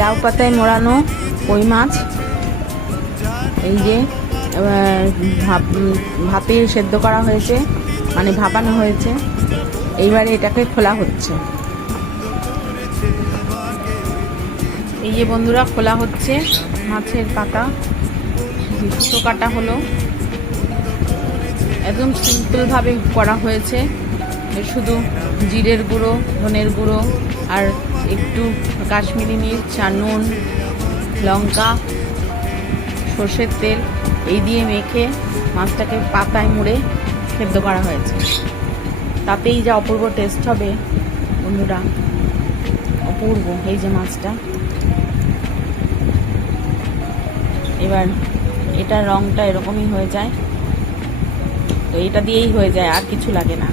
লাউ পাতায় মোড়ানো কই মাছ, এই যে ভাপে সেদ্ধ করা হয়েছে, মানে ভাপানো হয়েছে। এইবারে এটাকে খোলা হচ্ছে। এই যে বন্ধুরা খোলা হচ্ছে মাছের পাতা, সুতো কাটা হলো। একদম সিম্পলভাবে করা হয়েছে। শুধু জিরের গুঁড়ো, ধনের গুঁড়ো আর একটু কাশ্মীরি মির্চ আর নুন, লঙ্কা, সর্ষের তেল এই দিয়ে মেখে মাছটাকে পাতায় মুড়ে সেদ্ধ করা হয়েছে। তাতেই যা অপূর্ব টেস্ট হবে বন্ধুরা, অপূর্ব। এই যে মাছটা, এবার এটার রঙটা এরকমই হয়ে যায়, তো এটা দিয়েই হয়ে যায়, আর কিছু লাগে না।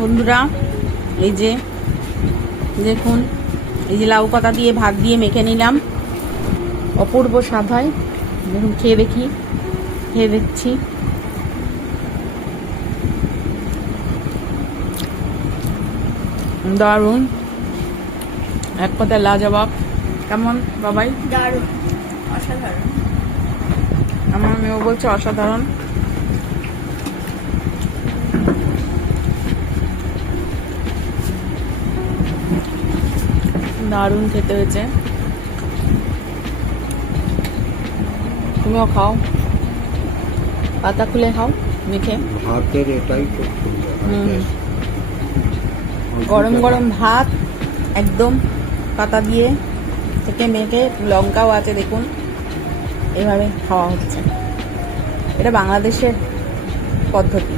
বন্ধুরা এই যে দেখুন, এই যে লাউ পাতা দিয়ে ভাত দিয়ে মেখে নিলাম, অপূর্ব স্বাদ হয়। দেখুন, খেয়ে দেখছি। দারুণ, এক কথায় লাজবাব। কেমন বাবাই? দারুণ, অসাধারণ। আমার মেয়েও বলছে অসাধারণ। দারুণ খেতে হয়েছে। তুমিও খাও, পাতা খুলে খাও মেখে। ভাতের এটাই খুব সুন্দর। গরম গরম ভাত একদম পাতা দিয়ে থেকে মেখে, লঙ্কাও আছে দেখুন, এভাবে খাওয়া হচ্ছে। এটা বাংলাদেশের পদ্ধতি।